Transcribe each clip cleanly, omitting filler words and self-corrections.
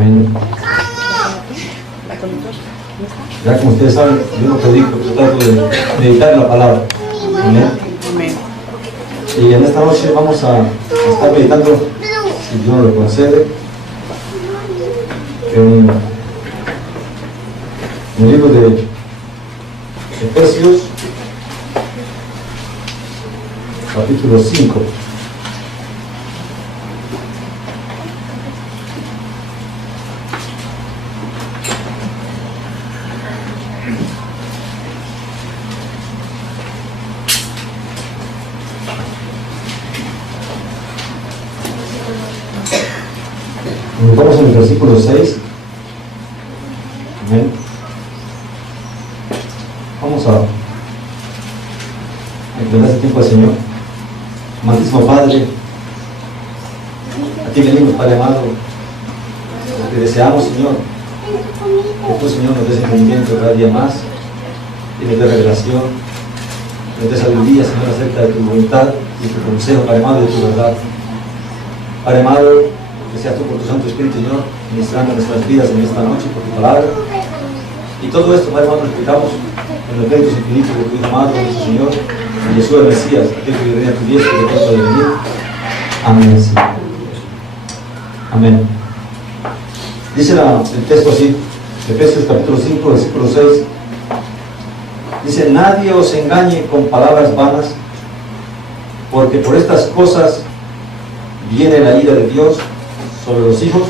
Amén. Ya como ustedes saben, yo no predico, yo trato de meditar en la palabra. Amén. Y en esta noche vamos a estar meditando, si Dios nos lo concede, en el libro de Efesios, capítulo 5. Vamos en el versículo 6. Amén. Vamos a entregar este tiempo al Señor. Amantísimo Padre, a ti venimos, Padre amado, porque deseamos, Señor, que tú, Señor, nos des entendimiento cada día más y nos des revelación, nos des sabiduría, Señor, acerca de tu voluntad y de tu consejo, Padre amado, y de tu verdad. Padre amado, que sea tú por tu Santo Espíritu, Señor, ministrando nuestras vidas en esta noche por tu palabra. Y todo esto, Padre amado, lo explicamos en los méritos infinitos de tu Hijo amado, nuestro Señor, en Jesús el Mesías, aquel que viene a tu diestra y que pronto de venir. Amén, Señor. Amén. Dice el texto así, Efesios capítulo 5, versículo 6. Dice: nadie os engañe con palabras vanas, porque por estas cosas viene la ira de Dios sobre los hijos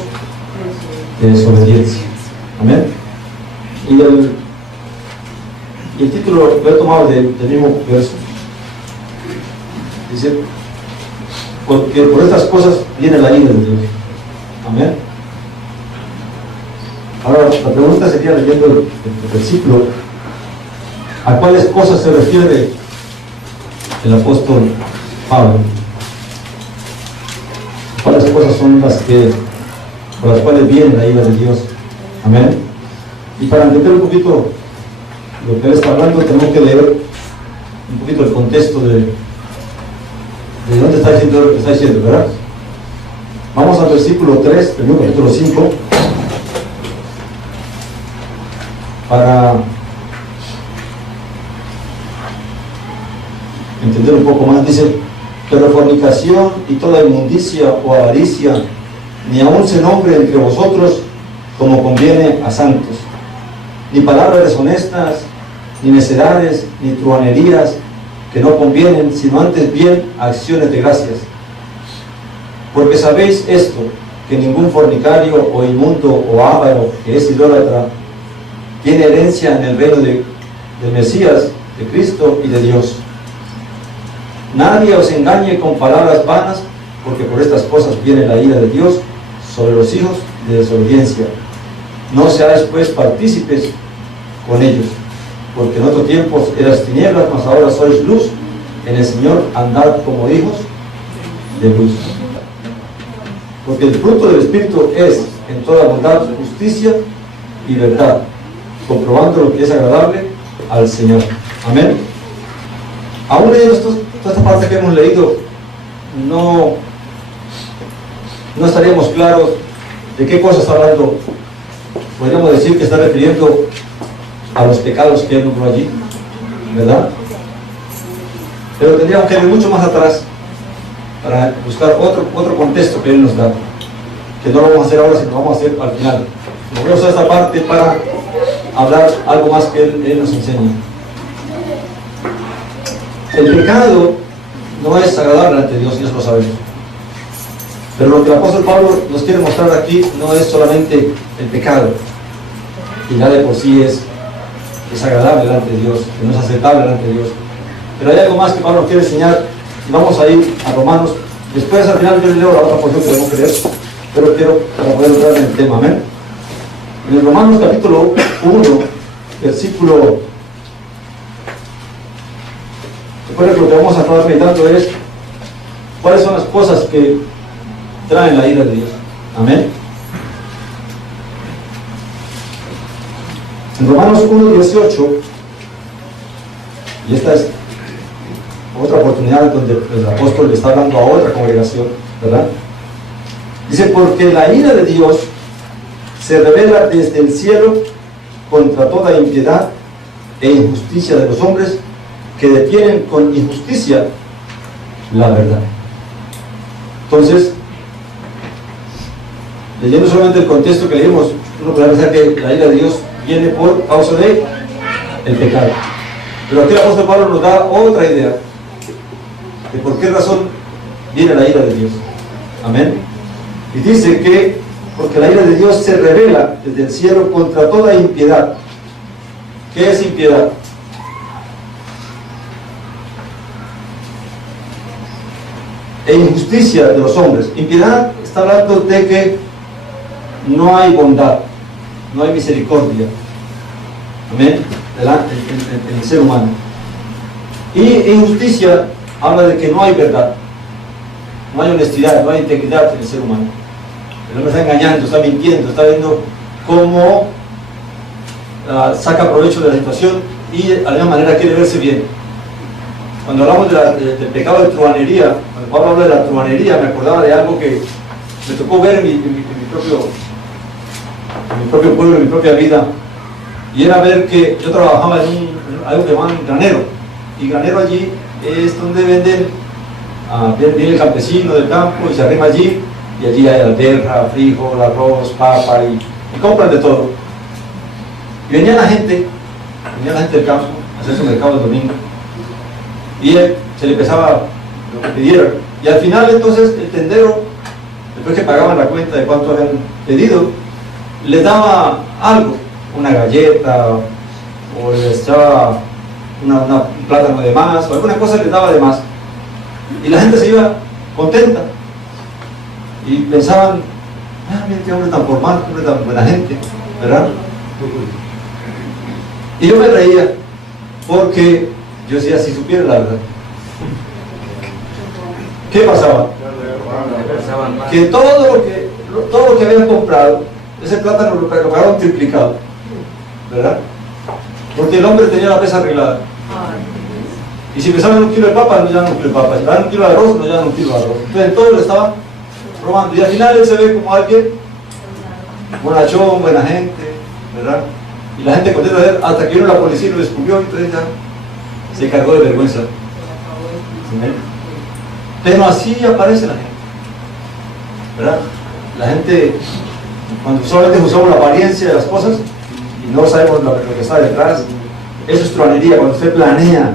de desobediencia. Amén. Y el título lo he tomado del mismo verso. Dice: porque por estas cosas viene la ira de Dios. Amén. Ahora la pregunta sería, leyendo el versículo, ¿a cuáles cosas se refiere el apóstol Pablo? ¿Cuáles cosas son las que, por las cuales viene la ira de Dios? Amén. Y para entender un poquito lo que él está hablando, tenemos que leer un poquito el contexto de dónde está diciendo lo que está diciendo, ¿verdad? Vamos al versículo 3 del mismo capítulo 5 para entender un poco más. Dice: pero fornicación y toda inmundicia o avaricia ni aun se nombre entre vosotros como conviene a santos, ni palabras deshonestas, ni necedades, ni truhanerías que no convienen, sino antes bien acciones de gracias. Porque sabéis esto, que ningún fornicario o inmundo o avaro que es idólatra tiene herencia en el reino del Mesías, de Cristo y de Dios. Nadie os engañe con palabras vanas, porque por estas cosas viene la ira de Dios sobre los hijos de desobediencia. No seáis pues partícipes con ellos, porque en otro tiempo eras tinieblas, mas ahora sois luz en el Señor. Andad como hijos de luz. Porque el fruto del Espíritu es en toda bondad, justicia y verdad, comprobando lo que es agradable al Señor. Amén. Aún leyendo toda esta parte que hemos leído, no estaríamos claros de qué cosa está hablando. Podríamos decir que está refiriendo a los pecados que él nombró allí, ¿verdad? Pero tendríamos que ir mucho más atrás para buscar otro contexto que él nos da, que no lo vamos a hacer ahora, sino lo vamos a hacer al final. Voy a usar esta parte para hablar algo más que él nos enseña. El pecado no es agradable ante Dios, y eso lo sabemos. Pero lo que el apóstol Pablo nos quiere mostrar aquí no es solamente el pecado, que ya de por sí es agradable delante de Dios, que no es aceptable delante de Dios. Pero hay algo más que Pablo nos quiere enseñar, y vamos a ir a Romanos. Después al final yo leo la otra porción que debemos leer, pero quiero para poder entrar en el tema. Amén. En el Romanos capítulo 1, versículo... Recuerden que lo que vamos a estar meditando es cuáles son las cosas que traen la ira de Dios. Amén. En Romanos 1:18, y esta es otra oportunidad donde el apóstol le está hablando a otra congregación, ¿verdad? Dice: porque la ira de Dios se revela desde el cielo contra toda impiedad e injusticia de los hombres que detienen con injusticia la verdad. Entonces, leyendo solamente el contexto que leímos, uno puede pensar que la ira de Dios viene por causa de el pecado. Pero aquí el apóstol Pablo nos da otra idea de por qué razón viene la ira de Dios. Amén. Y dice que porque la ira de Dios se revela desde el cielo contra toda impiedad. ¿Qué es impiedad? E injusticia de los hombres. Impiedad está hablando de que no hay bondad, no hay misericordia. Amén. En el ser humano. Y injusticia habla de que no hay verdad, no hay honestidad, no hay integridad en el ser humano. El hombre está engañando, está mintiendo, está viendo cómo saca provecho de la situación y de alguna manera quiere verse bien. Cuando hablamos del pecado de truhanería, cuando Pablo habla de la truhanería, me acordaba de algo que me tocó ver en mi propio pueblo, en mi propia vida, y era ver que yo trabajaba en algo que llaman granero, y granero allí es donde venden, viene el campesino del campo y se arrima allí, y allí hay alberja, frijol, arroz, papa, y compran de todo. Y venía la gente del campo a hacer su mercado el domingo, y él se le pesaba lo que pidieran, y al final entonces el tendero, después que pagaban la cuenta de cuánto habían pedido, les daba algo, una galleta, o les echaba un plátano de más, o alguna cosa les daba de más, y la gente se iba contenta, y pensaban, mira qué hombre tan formal, qué hombre tan buena gente, ¿verdad? Y yo me reía, porque yo decía, si supiera la verdad, ¿qué pasaba? Que todo lo que habían comprado, ese plátano lo pagaron triplicado, ¿verdad? Porque el hombre tenía la mesa arreglada. Y si pesaban un kilo de papa, no llevaban un kilo de papa. Si pesaban un kilo de arroz, no llevaban un kilo de arroz. Entonces todo lo estaban probando. Y al final él se ve como alguien bonachón, buena gente, ¿verdad? Y la gente contenta de él, hasta que vino la policía y lo descubrió, y entonces ya se cargó de vergüenza. ¿Sí? Pero así aparece la gente, ¿verdad? La gente, cuando solamente usamos la apariencia de las cosas y no sabemos lo que está detrás, eso es truhanería. Cuando usted planea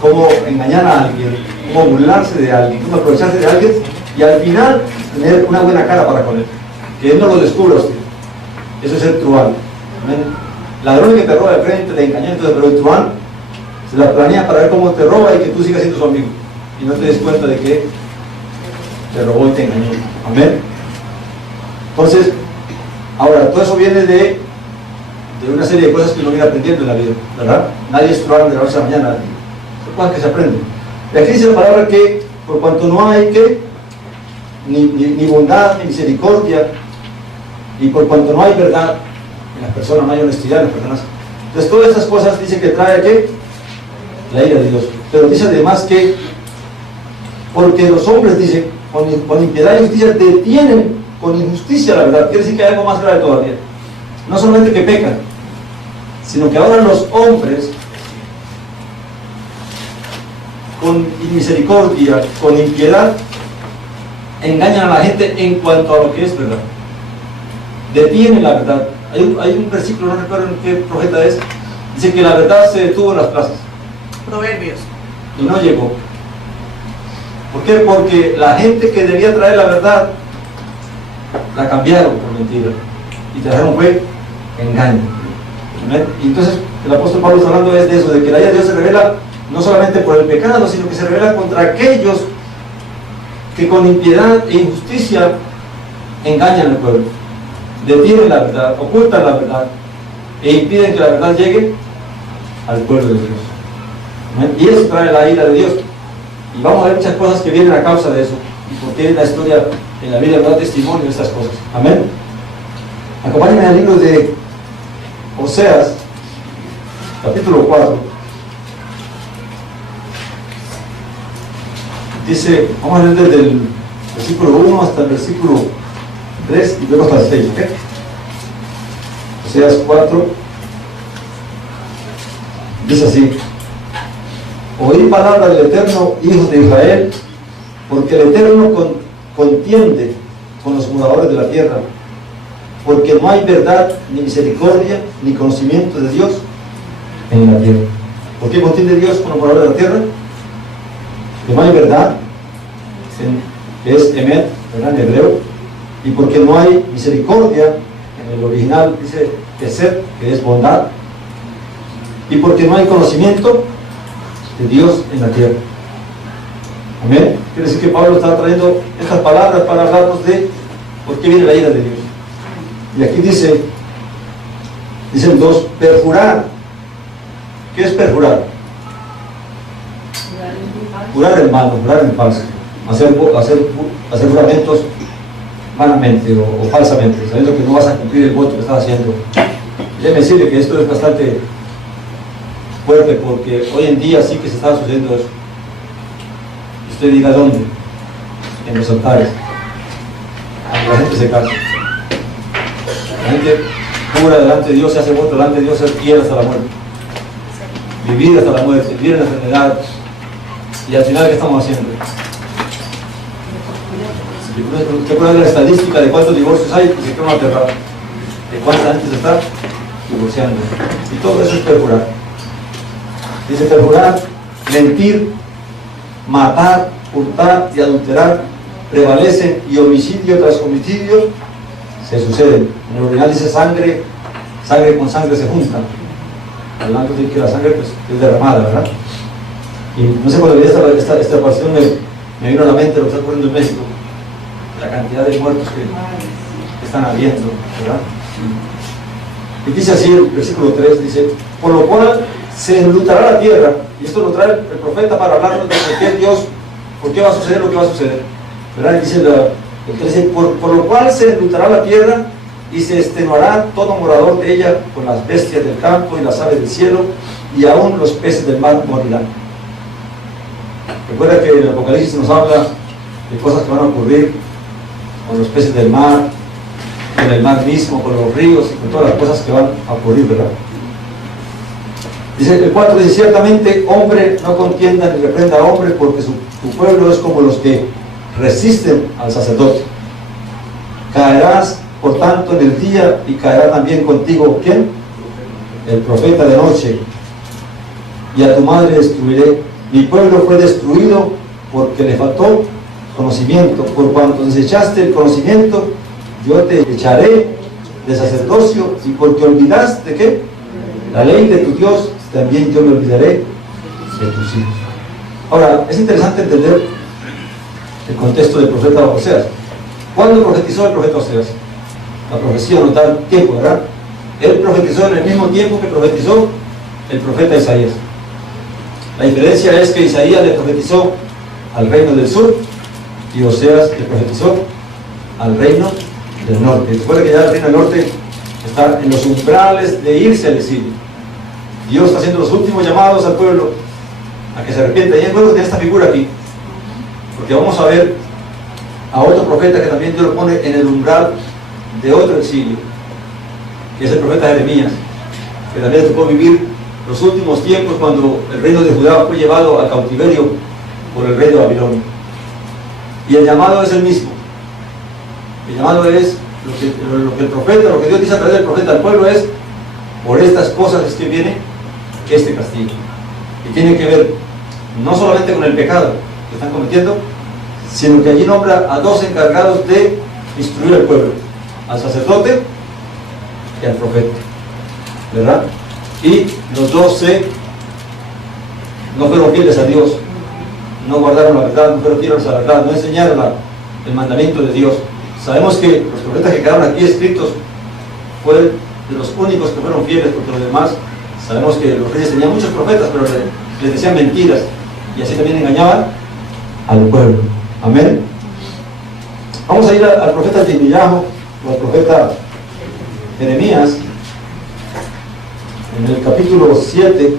cómo engañar a alguien, cómo burlarse de alguien, cómo aprovecharse de alguien y al final tener una buena cara para con él, que él no lo descubra usted. Eso es el truán. Ladrón que te roba de frente, te engaña, entonces, pero el truán se la planea para ver cómo te roba y que tú sigas siendo su amigo y no te des cuenta de que te robó y te engañó. Amén. Entonces, ahora, todo eso viene de una serie de cosas que uno viene aprendiendo en la vida, ¿verdad? Nadie es truán de la noche a la mañana, son cosas que se aprenden. Y aquí dice la palabra que por cuanto no hay ni bondad, ni misericordia, y por cuanto no hay verdad en las personas, no hay honestidad en las personas, entonces todas esas cosas dice que trae ¿qué? La ira de Dios. Pero dice además que porque los hombres, dice, con impiedad y justicia detienen con injusticia la verdad. Quiere decir que hay algo más grave todavía. No solamente que pecan, sino que ahora los hombres con inmisericordia, con impiedad, engañan a la gente en cuanto a lo que es verdad. Detienen la verdad. Hay un versículo, no recuerdo en qué profeta es, dice que la verdad se detuvo en las plazas. Proverbios. Y no llegó. ¿Por qué? Porque la gente que debía traer la verdad la cambiaron por mentira y trajeron fue engaño. ¿Ven? Y entonces el apóstol Pablo está hablando de eso, de que la ira de Dios se revela no solamente por el pecado, sino que se revela contra aquellos que con impiedad e injusticia engañan al pueblo, detienen la verdad, ocultan la verdad e impiden que la verdad llegue al pueblo de Dios. ¿Ven? Y eso trae la ira de Dios. Y vamos a ver muchas cosas que vienen a causa de eso y por qué la historia en la Biblia da testimonio de estas cosas. Amén. Acompáñenme al libro de Oseas, capítulo 4. Dice, vamos a leer desde el versículo 1 hasta el versículo 3 y luego hasta el 6, ¿ok? Oseas 4, dice así: oíd palabra del Eterno, hijos de Israel, porque el Eterno contiende con los moradores de la tierra, porque no hay verdad, ni misericordia, ni conocimiento de Dios en la tierra. ¿Por qué contiende Dios con los moradores de la tierra? Que no hay verdad, que es emet, ¿verdad?, en hebreo, y porque no hay misericordia, en el original dice eset, que es bondad, y porque no hay conocimiento de Dios en la tierra. Amén. Quiere decir que Pablo está trayendo estas palabras para hablarnos de por qué viene la ira de Dios. Y aquí dice el 2, perjurar. ¿Qué es perjurar? Jurar en vano, jurar en falso, hacer juramentos vanamente o falsamente, sabiendo que no vas a cumplir el voto que estás haciendo. Déjeme decirle que esto es bastante fuerte, porque hoy en día sí que se está sucediendo eso. Usted diga dónde, en los altares, la gente se casa, la gente jura delante de Dios, se hace voto delante de Dios, ser fiel hasta la muerte, vivir hasta la muerte, vivir en la enfermedad, y al final, ¿qué estamos haciendo? Usted puede ver la estadística de cuántos divorcios hay y se queda aterrado, de cuánta gente se está divorciando, y todo eso es perjurar. Dice perjurar, mentir, matar, hurtar y adulterar prevalecen, y homicidio tras homicidio se suceden. En el original dice sangre con sangre se juntan, hablando de que la sangre pues, es derramada, ¿verdad? Y no sé, cuando vi esta pasión me vino a la mente lo que está ocurriendo en México, la cantidad de muertos que están habiendo, ¿verdad? Y dice así el versículo 3, dice: por lo cual se enlutará la tierra, y esto lo trae el profeta para hablarnos de por qué va a suceder lo que va a suceder, ¿verdad? Y dice el 13, por lo cual se enlutará la tierra, y se extenuará todo morador de ella, con las bestias del campo y las aves del cielo, y aún los peces del mar morirán. Recuerda que en el Apocalipsis nos habla de cosas que van a ocurrir con los peces del mar, con el mar mismo, con los ríos y con todas las cosas que van a ocurrir, ¿verdad? Dice el 4, dice: ciertamente hombre no contienda ni reprenda a hombre, porque tu pueblo es como los que resisten al sacerdote. Caerás por tanto en el día, y caerá también contigo ¿quién? El profeta de noche, y a tu madre destruiré. Mi pueblo fue destruido porque le faltó conocimiento. Por cuanto desechaste el conocimiento, yo te echaré de sacerdocio, y porque olvidaste ¿qué? La ley de tu Dios, también yo me olvidaré de tus hijos. Ahora, es interesante entender el contexto del profeta Oseas. ¿Cuándo profetizó el profeta Oseas? La profecía no da tiempo, ¿verdad? Él profetizó en el mismo tiempo que profetizó el profeta Isaías. La diferencia es que Isaías le profetizó al reino del sur, y Oseas le profetizó al reino del norte. Recuerda que ya el reino del norte está en los umbrales de irse al exilio. Dios está haciendo los últimos llamados al pueblo a que se arrepienta. Y es bueno tener esta figura aquí, porque vamos a ver a otro profeta que también Dios lo pone en el umbral de otro exilio, que es el profeta Jeremías, que también tocó vivir los últimos tiempos cuando el reino de Judá fue llevado al cautiverio por el rey de Babilonia. Y el llamado es el mismo. El llamado es lo que el profeta, lo que Dios dice a través del profeta al pueblo es: por estas cosas es que viene este castigo. Y tiene que ver no solamente con el pecado que están cometiendo, sino que allí nombra a dos encargados de instruir al pueblo: al sacerdote y al profeta, ¿verdad? Y los dos no fueron fieles a Dios, no guardaron la verdad, no fueron fieles a la verdad, no enseñaron el mandamiento de Dios. Sabemos que los profetas que quedaron aquí escritos fueron de los únicos que fueron fieles, porque los demás, sabemos que los reyes tenían muchos profetas, pero les decían mentiras, y así también engañaban al pueblo. Amén. Vamos a ir al profeta Yirmiyahu, o al profeta Jeremías, en el capítulo 7.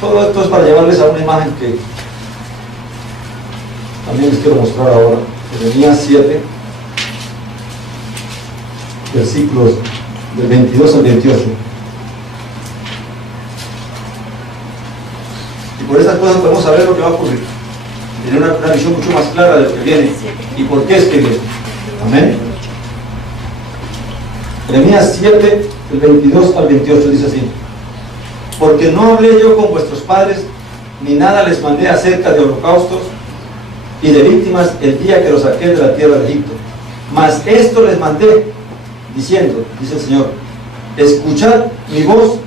Todo esto es para llevarles a una imagen que también les quiero mostrar ahora. Jeremías 7. versículos del 22 al 28. Y por estas cosas podemos saber lo que va a ocurrir. Tener una visión mucho más clara de lo que viene y por qué es que viene. Amén. Jeremías 7, del 22 al 28 dice así: porque no hablé yo con vuestros padres, ni nada les mandé acerca de holocaustos y de víctimas el día que los saqué de la tierra de Egipto. Mas esto les mandé, diciendo, dice el Señor, escuchad mi voz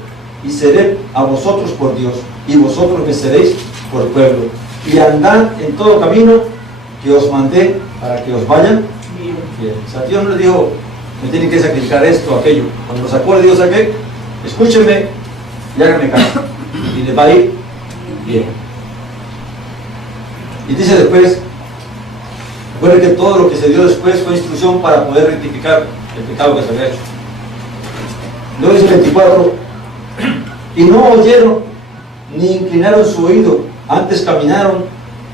y seré a vosotros por Dios, y vosotros me seréis por pueblo, y andad en todo camino que os mandé para que os vayan bien. O sea, Dios no les dijo, me tienen que sacrificar esto o aquello. Cuando los sacó, Dios saqué, escúchenme y háganme caso, y les va a ir bien. Y dice después, recuerden que todo lo que se dio después fue instrucción para poder rectificar el pecado que se había hecho. Luego dice 24, y no oyeron ni inclinaron su oído, antes caminaron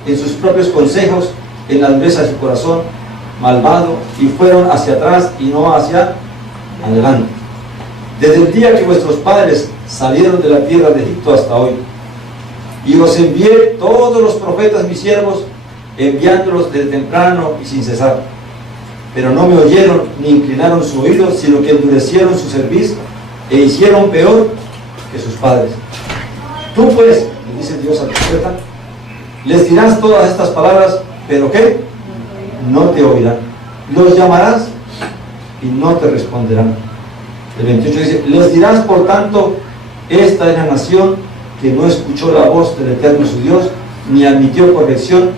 en sus propios consejos, en la dureza de su corazón malvado, y fueron hacia atrás y no hacia adelante. Desde el día que vuestros padres salieron de la tierra de Egipto hasta hoy, y os envié todos los profetas mis siervos, enviándolos desde temprano y sin cesar. Pero no me oyeron ni inclinaron su oído, sino que endurecieron su cerviz e hicieron peor que sus padres. Tú pues, le dice Dios al profeta, les dirás todas estas palabras, pero ¿qué? No te oirán. Los llamarás y no te responderán. El 28 dice, les dirás por tanto, esta es la nación que no escuchó la voz del Eterno su Dios, ni admitió corrección,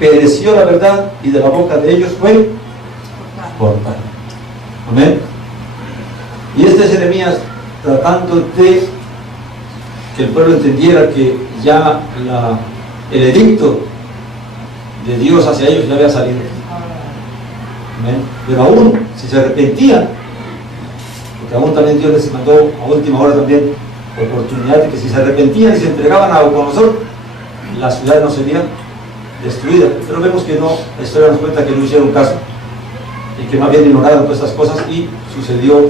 pereció la verdad, y de la boca de ellos fue cortada. Amén. Y este es Jeremías tratando de que el pueblo entendiera que ya el edicto de Dios hacia ellos ya había salido. Amén. Pero aún, si se arrepentían, porque aún también Dios les mandó a última hora también oportunidad de que si se arrepentían y se entregaban a Nabucodonosor, la ciudad no sería destruida. Pero vemos que no, la historia nos cuenta que no hicieron caso y que más bien ignoraron todas estas cosas, y sucedió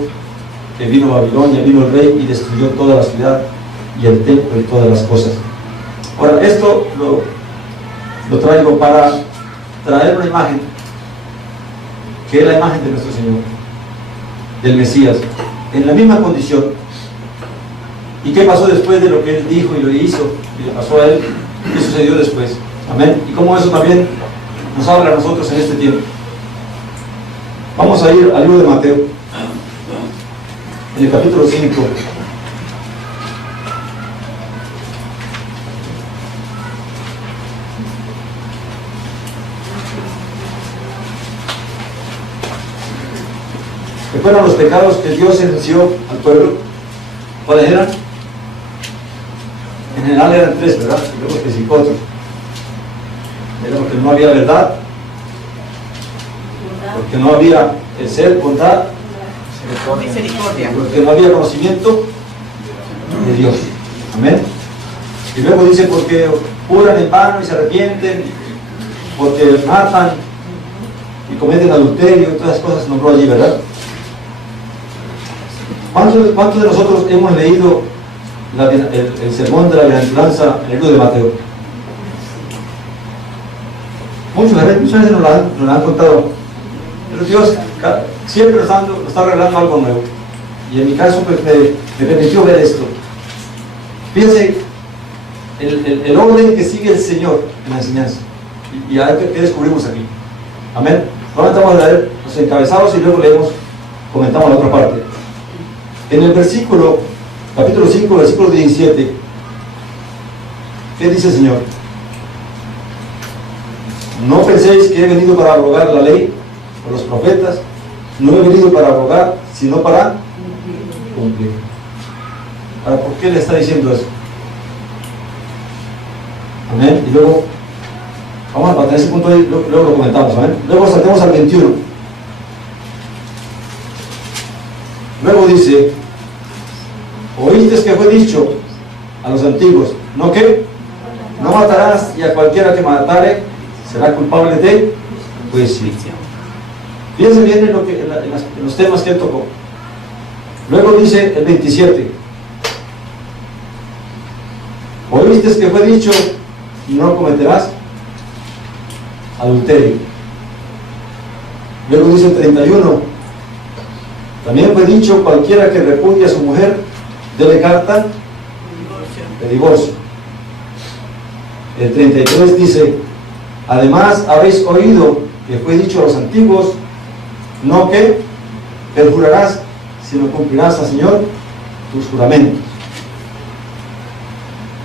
que vino Babilonia, vino el rey y destruyó toda la ciudad y el templo y todas las cosas. Ahora, esto lo traigo para traer una imagen, que es la imagen de nuestro Señor, del Mesías, en la misma condición. ¿Y qué pasó después de lo que Él dijo y lo hizo y le pasó a Él? ¿Qué sucedió después? Amén. Y cómo eso también nos habla a nosotros en este tiempo. Vamos a ir al libro de Mateo, en el capítulo 5. Que fueron los pecados que Dios sentenció al pueblo. ¿Cuáles eran? En general eran 3, ¿verdad? Y luego especificó otros. Era porque no había verdad, porque no había el ser, bondad, misericordia, porque no había conocimiento de Dios. Amén. Y luego dice, porque juran en vano y se arrepienten, porque matan y cometen adulterio y todas esas cosas nombró allí, ¿verdad? ¿Cuántos de nosotros hemos leído el sermón de la bienaventuranza en el libro de Mateo? Muchas veces nos la han contado, pero Dios siempre nos está revelando algo nuevo, y en mi caso pues, me permitió ver esto. Fíjense el orden que sigue el Señor en la enseñanza, y a ver qué descubrimos aquí. Amén. Ahora vamos a leer los encabezados y luego comentamos la otra parte. En el versículo, capítulo 5, versículo 17, ¿qué dice el Señor? No penséis que he venido para abrogar la ley o los profetas. No he venido para abrogar, sino para cumplir. Ahora, ¿por qué le está diciendo eso? Amén. Y luego, vamos a tener ese punto ahí, luego lo comentamos. Amén. Luego saltemos al 21. Luego dice, oíste que fue dicho a los antiguos, ¿no qué? No matarás, y a cualquiera que matare será culpable de juicio. Fíjense bien en los temas que él tocó. Luego dice el 27. Oíste que fue dicho, no cometerás adulterio. Luego dice el 31. También fue dicho, cualquiera que repudie a su mujer, dele carta de divorcio. El 33 dice, además habéis oído que fue dicho a los antiguos, no que perjurarás, sino cumplirás al Señor tus juramentos.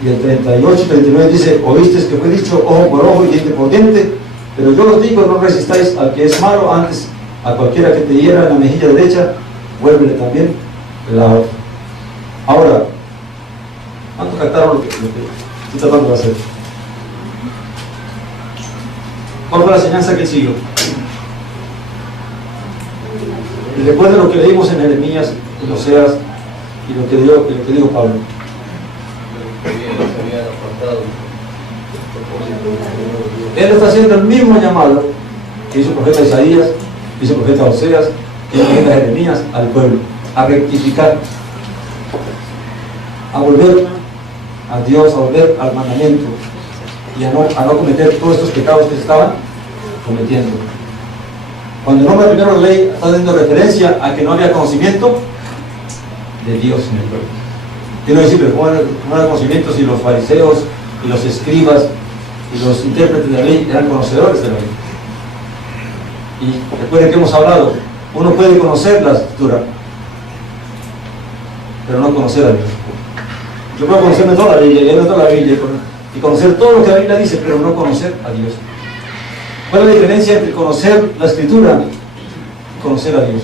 Y el 38 y 39 dice, oíste que fue dicho ojo por ojo y diente por diente, pero yo os digo, no resistáis al que es malo, antes a cualquiera que te hiera en la mejilla derecha, vuélvele también la otra. Ahora, ¿cuánto captaron lo que estoy tratando de hacer? ¿Cuál fue la enseñanza que él siguió? Y recuerden lo que leímos en Jeremías, en Oseas, y lo que dijo Pablo. Él está haciendo el mismo llamado que hizo el profeta Isaías, que hizo el profeta Oseas, que hizo el profeta Jeremías al pueblo, a rectificar, a volver a Dios, a volver al mandamiento y a no cometer todos estos pecados que se estaban cometiendo. Cuando el nombre primero la ley está dando referencia a que no había conocimiento de Dios en el pueblo. Quiero decir, pero ¿cómo no había conocimiento si los fariseos y los escribas y los intérpretes de la ley eran conocedores de la ley? Y recuerden que hemos hablado, uno puede conocer la escritura, pero no conocer a Dios. Yo puedo conocerme toda la Biblia, leer toda la Biblia y conocer todo lo que la Biblia dice, pero no conocer a Dios. ¿Cuál es la diferencia entre conocer la escritura y conocer a Dios?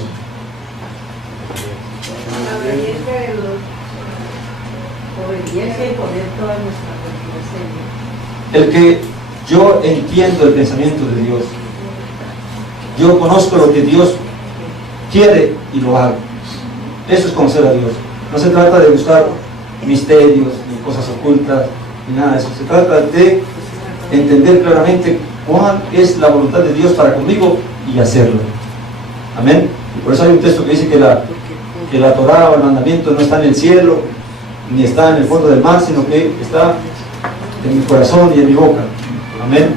La obediencia de Dios, obediencia y poner toda nuestra confianza en Dios. El que yo entiendo el pensamiento de Dios, yo conozco lo que Dios quiere y lo hago. Eso es conocer a Dios. No se trata de buscar misterios, ni cosas ocultas, ni nada de eso. Se trata de entender claramente cuál es la voluntad de Dios para conmigo y hacerlo. Amén. Por eso hay un texto que dice que la Torá o el mandamiento no está en el cielo, ni está en el fondo del mar, sino que está en mi corazón y en mi boca. Amén.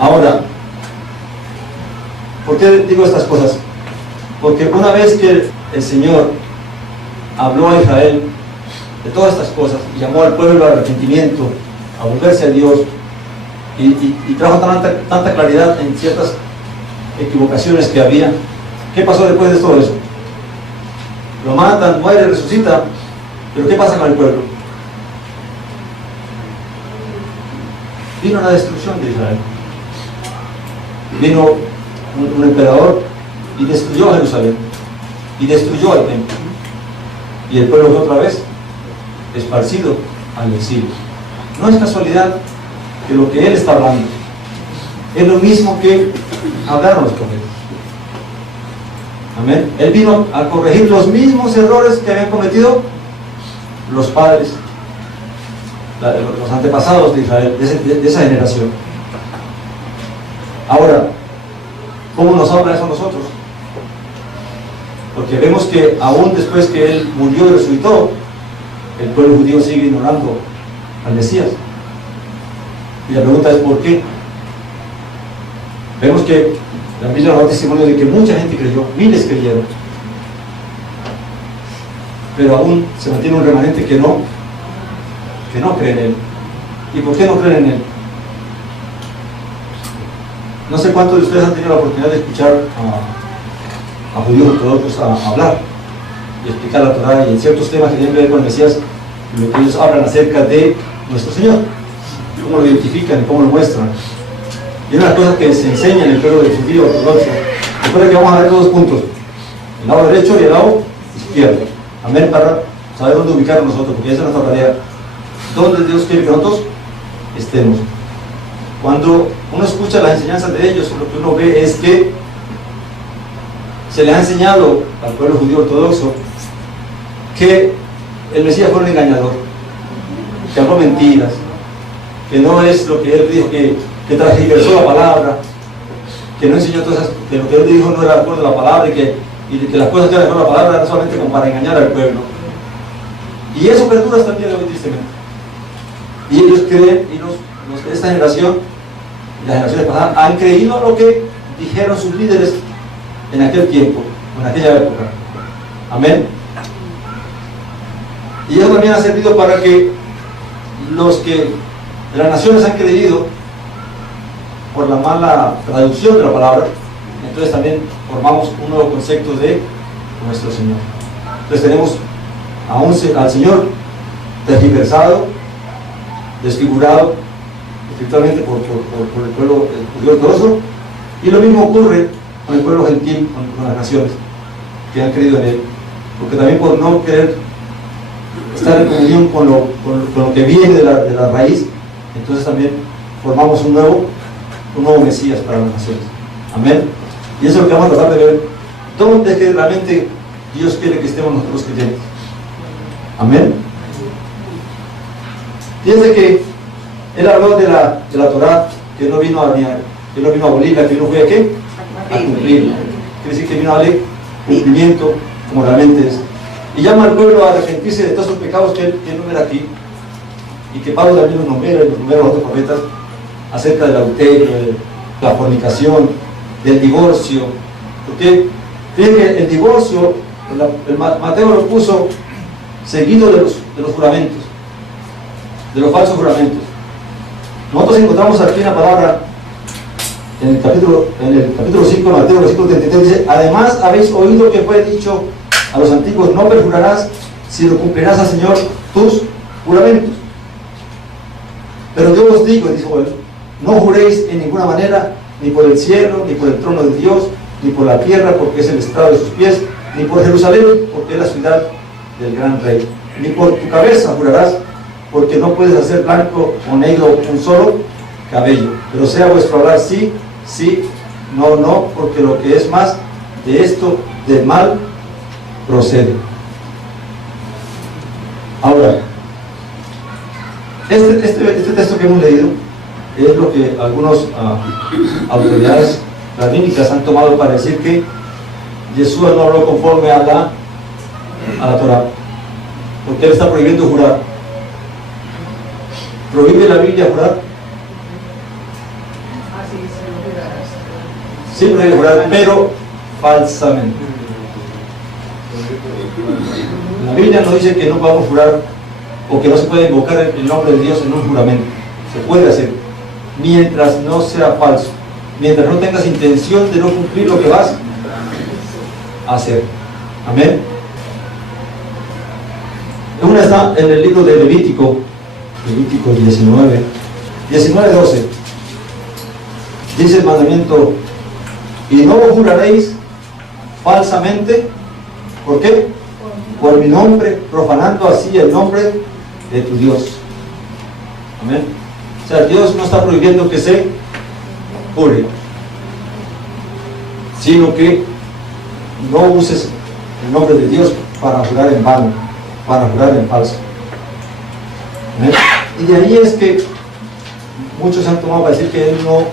Ahora, ¿por qué digo estas cosas? Porque una vez que el Señor habló a Israel de todas estas cosas y llamó al pueblo al arrepentimiento, a volverse a Dios, y trajo tanta claridad en ciertas equivocaciones que había, ¿qué pasó después de todo eso? Lo matan, muere, resucita, pero ¿qué pasa con el pueblo? Vino la destrucción de Israel. Vino un emperador y destruyó a Jerusalén y destruyó al templo, y el pueblo fue otra vez esparcido al exilio. No es casualidad que lo que él está hablando es lo mismo que hablaron los profetas. Amén. Él vino a corregir los errores que habían cometido los padres, los antepasados de Israel, de esa generación. Ahora, ¿cómo nos habla eso a nosotros? Porque vemos que aún después que él murió y resucitó, el pueblo judío sigue ignorando al Mesías. Y la pregunta es ¿por qué? Vemos que la Biblia nos da testimonio de que mucha gente creyó, miles creyeron, pero aún se mantiene un remanente que no cree en él. ¿Y por qué no creen en él? No sé cuántos de ustedes han tenido la oportunidad de escuchar a judíos ortodoxos a hablar y explicar la Torá y en ciertos temas que tienen que ver con el Mesías, lo que ellos hablan acerca de nuestro Señor, cómo lo identifican y cómo lo muestran. Y una de las cosas que se enseña en el pueblo del judío ortodoxo, recuerda que vamos a ver dos puntos, el lado derecho y el lado izquierdo. Amén, para saber dónde ubicarnos nosotros, porque esa es nuestra tarea. ¿Dónde Dios quiere que nosotros estemos? Cuando uno escucha las enseñanzas de ellos, lo que uno ve es que se le ha enseñado al pueblo judío ortodoxo que el Mesías fue un engañador, que habló mentiras, que no es lo que él dijo, que transgiversó la palabra, que no enseñó todas esas, que lo que él dijo no era de acuerdo a la palabra y que las cosas que eran de acuerdo a la palabra eran solamente como para engañar al pueblo. Y eso perdura hasta el día de hoy, tristemente. Y ellos creen, y los de esta generación, y las generaciones pasadas, han creído lo que dijeron sus líderes en aquel tiempo, en aquella época. Amén. Y eso también ha servido para que los que de las naciones han creído por la mala traducción de la palabra, entonces también formamos un nuevo concepto de nuestro Señor. Entonces tenemos al Señor tergiversado, desfigurado espiritualmente por el pueblo judío ortodoxo, y lo mismo ocurre con el pueblo gentil, con las naciones que han creído en él, porque también por no querer estar en comunión con lo que viene de la raíz, entonces también formamos un nuevo Mesías para las naciones. Amén. Y eso es lo que vamos a tratar de ver, dónde es que realmente Dios quiere que estemos nosotros creyentes. Amén. Fíjense que él habló de la Torá, que no vino a abolirla, que no fue a qué, a cumplirla. Quiere decir que vino a darle cumplimiento como realmente es. Y llama al pueblo a arrepentirse de todos sus pecados que él enumera aquí, y que Pablo también los numera, y los numera a los otros profetas, acerca del adulterio, de la fornicación, del divorcio. Porque fíjense que el divorcio, Mateo lo puso seguido de los juramentos, de los falsos juramentos. Nosotros encontramos aquí una palabra en el capítulo 5 de Mateo, versículo 33, dice: además habéis oído que fue dicho a los antiguos, no perjurarás, sino cumplirás al Señor tus juramentos. Pero yo os digo, dijo él, no juréis en ninguna manera, ni por el cielo, ni por el trono de Dios, ni por la tierra, porque es el estrado de sus pies, ni por Jerusalén, porque es la ciudad del gran rey. Ni por tu cabeza jurarás, porque no puedes hacer blanco o negro un solo cabello. Pero sea vuestro hablar sí, sí, no, no, porque lo que es más de esto, del mal, procede. Ahora, este texto que hemos leído es lo que algunas autoridades rabínicas han tomado para decir que Yeshua no habló conforme a la Torá, porque él está prohibiendo jurar. ¿Prohíbe la Biblia jurar? Sí, prohíbe jurar, pero falsamente. La Biblia nos dice que no podemos jurar, o que no se puede invocar el nombre de Dios en un juramento. Se puede hacer, mientras no sea falso, mientras no tengas intención de no cumplir lo que vas a hacer. Amén. Una está en el libro de Levítico 19:12. Dice el mandamiento: y no juraréis falsamente. ¿Por qué? Por mi nombre, profanando así el nombre de tu Dios. Amén. O sea, Dios no está prohibiendo que se jure, sino que no uses el nombre de Dios para jurar en vano, para jurar en falso. Amén. Y de ahí es que muchos han tomado para decir que él no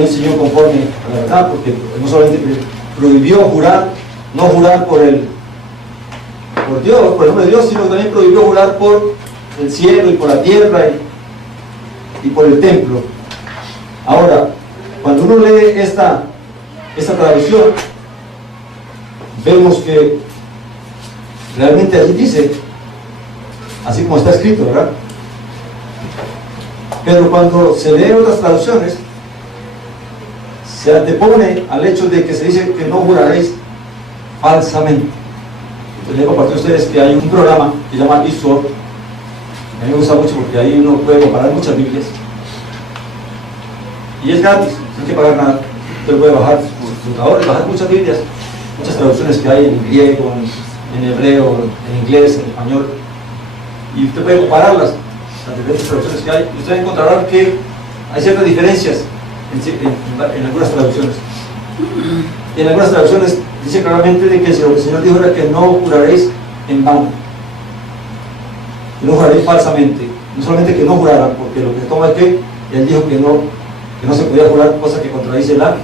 enseñó conforme a la verdad, porque no solamente prohibió jurar, no jurar por Dios, por el nombre de Dios, sino que también prohibió jurar por el cielo y por la tierra y por el templo. Ahora, cuando uno lee esta traducción, vemos que realmente allí dice, así como está escrito, ¿verdad? Pero cuando se lee otras traducciones, se antepone al hecho de que se dice que no juraréis falsamente. Les he compartido a ustedes que hay un programa que se llama eSword. A mí me gusta mucho porque ahí uno puede comparar muchas Biblias. Y es gratis, no hay que pagar nada. Usted puede bajar su computador y bajar muchas Biblias, muchas traducciones que hay en griego, en hebreo, en inglés, en español. Y usted puede compararlas, las diferentes traducciones que hay. Y usted encontrará que hay ciertas diferencias en algunas traducciones. Y en algunas traducciones dice claramente de que lo que el Señor dijo era que no juraréis en vano, que no juraréis falsamente. No solamente que no juraran, porque lo que se toma es que Él dijo que no se podía jurar cosa que contradice la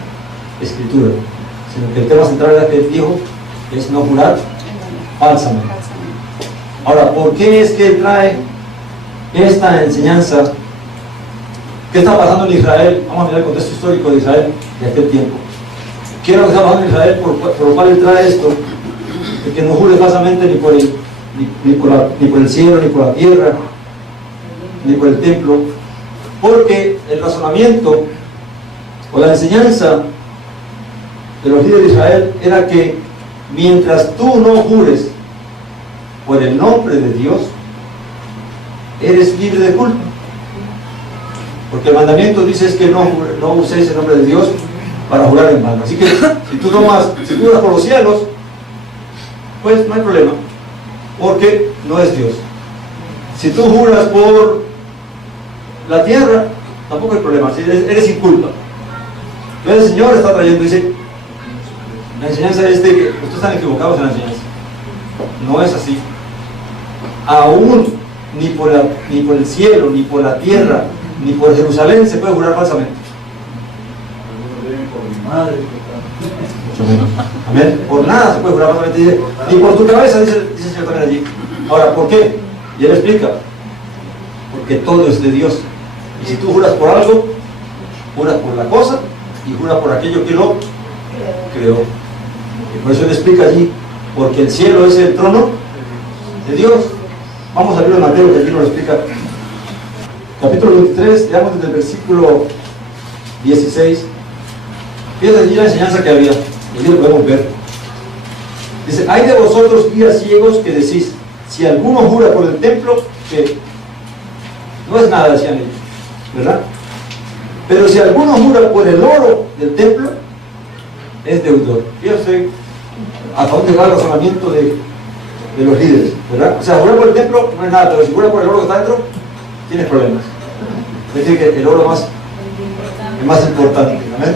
escritura, sino que el tema central era que él dijo es no jurar falsamente. Ahora, ¿por qué es que él trae esta enseñanza? ¿Qué está pasando en Israel? Vamos a mirar el contexto histórico de Israel de aquel tiempo. ¿Qué es lo que está pasando en Israel por lo cual él trae esto? De que no jure falsamente ni por el cielo, ni por la tierra, ni por el templo, porque el razonamiento o la enseñanza de los líderes de Israel era que mientras tú no jures por el nombre de Dios, eres libre de culpa. Porque el mandamiento dice es que no uséis el nombre de Dios para jurar en vano. Así que si tú juras por los cielos, pues no hay problema, porque no es Dios. Si tú juras por la tierra, tampoco hay problema, eres sin culpa. Entonces el Señor está trayendo, dice, la enseñanza es de que ustedes están equivocados en la enseñanza. No es así. Aún ni por el cielo, ni por la tierra, ni por Jerusalén se puede jurar falsamente. Mucho menos. Amén. Por nada se puede jurar falsamente. Dice, ni por tu cabeza, dice el Señor también allí. Ahora, ¿por qué? Y él explica. Porque todo es de Dios. Y si tú juras por algo, juras por la cosa y juras por aquello que lo creó. Y por eso él explica allí, porque el cielo es el trono de Dios. Vamos a leer Mateo, que aquí nos lo explica. Capítulo 23, leamos desde el versículo 16. Fíjate allí la enseñanza que había, y aquí lo podemos ver. Dice, hay de vosotros guías ciegos que decís, si alguno jura por el templo, que no es nada, decían ellos, ¿verdad? Pero si alguno jura por el oro del templo, es deudor. Fíjate hasta dónde va el razonamiento de los líderes, ¿verdad? O sea, jurar por el templo no es nada, pero si jura por el oro que está dentro, tienes problemas. Es decir, que el oro es más importante. ¿Amén?